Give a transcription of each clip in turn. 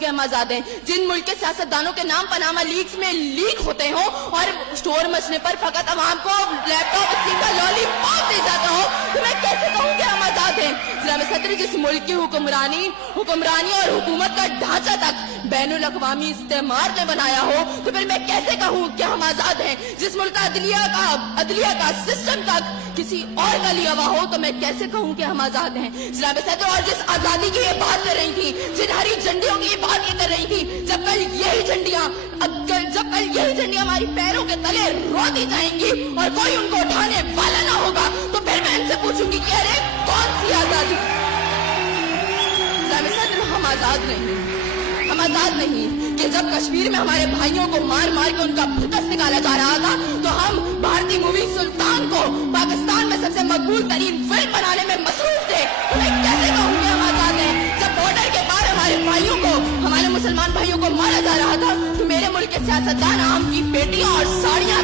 کہ हम आजाद हैं? जिन मुल्क के सियासतदानों के नाम पनामा लीक्स में लीक होते हो और स्टोर मचने पर फकत अवाम को लैपटॉप का लॉलीपॉप दे जाता हो, तो मैं कैसे कहूँ कि हम आजाद हैं? जनाब सदर, जिस मुल्क की हुक्मरानी और हुकूमत का ढांचा तक बैनुल अक़वामी इस्तेमार ने बनाया हो, तो फिर मैं कैसे कहूँ कि हम आजाद हैं? जिस मुल्क का अदलिया का सिस्टम तक किसी और का लिया हुआ हो, तो मैं कैसे कहूँ कि हम आजाद हैं? जनाब सदर, और जिस आजादी की ये बात कर रही थी, जिन हरी झंडियों की ये बात ये कर रही थी, जब कल यही झंडियां हमारी पैरों के तले रोती जाएंगी और कोई उनको उठाने वाला ना होगा, तो फिर मैं इनसे पूछूंगी कि अरे कौन सी आजादी? जनाब सदर, हम आजाद नहीं कि जब कश्मीर में हमारे भाइयों को मार मार के उनका भुतस निकाला जा रहा था, तो हम भारतीय मूवी सुल्तान को पाकिस्तान में सबसे मकबूल तरीन फिल्म बनाने में मसरूफ थे। तो मैं कैसे कहूँ कि हम आजाद हैं? जब बॉर्डर के पार हमारे मुसलमान भाइयों को मारा जा रहा था, तो मेरे मुल्क के सियासतदान आम की पेटियां और साड़ियां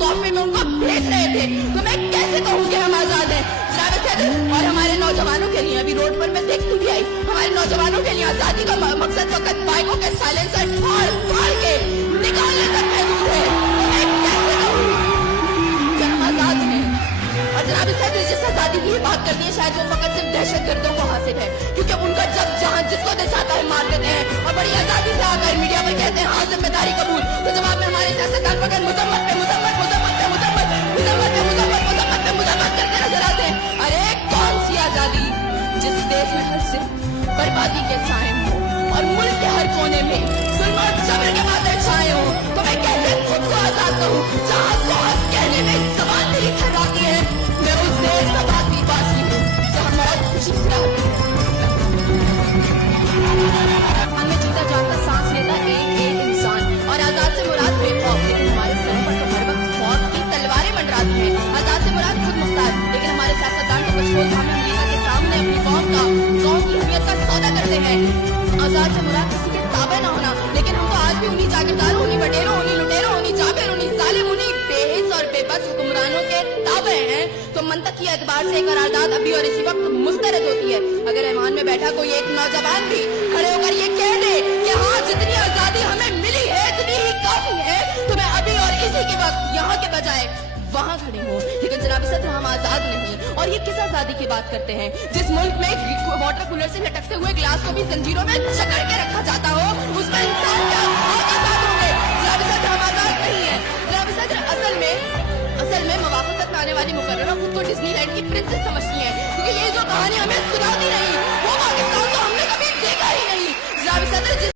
तोहफे में उनको भेज रहे थे। तो मैं कैसे कहूँ कि हम आजाद हैं? जनाब सदर, और हमारे नौजवानों के लिए, अभी रोड पर मैं देखती भी आई, हमारे नौजवानों के लिए आजादी का मकसद फकत बाइकों के साइलेंसर फाड़ के निकालने तक महदूद है। तो मैं कैसे कहूँ कि हम आजाद हैं? और जनाब सदर, जिस आजादी की बात करती है, शायद वो फकत सिर्फ दहशतगर्दों को हासिल है, क्योंकि उनका जब जहां जिसको दिल चाहता है मार देते हैं और बड़ी आजादी से आकर मीडिया पर कहते हैं हाँ जिम्मेदारी कबूल। तो जवाब में हमारे सियासतदान फकत मुजम्मत करके नजर आते हैं। अरे कौन सी आजादी जिस देश में हर सिर्फ बर्बादी के साए हो और मुल्क के हर कोने में जुल्म और जबर के बादल छाए हो? तो मैं कैसे खुद को आजाद कहूँ जहाँ को हक कहने में जबान मेरी ठहराती है? मैं उस देश का वासी हूँ जहाँ मौत खुशी से आती है। हमें जीता जाता सांस लेता एक इंसान, और आजाद से मुराद बेखौफ, लेकिन हमारे सर पर तो हर वक्त खौफ की तलवारें मंडराती हैं। आजाद से मुराद खुद मुख्तार, लेकिन हमारे सियासतदान तो कशकोल सामने अमरीका के सामने अपनी कौम की अहमियत का सौदा करते हैं। आजाद से मुराद किसी के ताबे ना होना, लेकिन हम तो आज भी उन्हीं जागीरदारों, उन्हीं बटेरों, उन्हीं लुटेरों, उन्हीं जाबिर, उन्हीं जालिम, उन्हीं बेहिस और बेबस हुक्मरानों के ताबे हैं। तो मंतक की एतबार से करारदाद अभी और इसी वक्त मुस्तरद होती है। अगर ऐवान में बैठा कोई एक नौजवान भी खड़े होकर ये कह दे कि हाँ जितनी आजादी हमें मिली है इतनी ही काफी है, तो मैं अभी और इसी के वक्त यहाँ के बजाय वहाँ खड़े हूँ। लेकिन जनाब सदर, हम आजाद नहीं। और ये किस आजादी की बात करते हैं जिस मुल्क में वाटर कूलर से लटकते हुए ग्लास को भी जंजीरों में जकड़ के रखा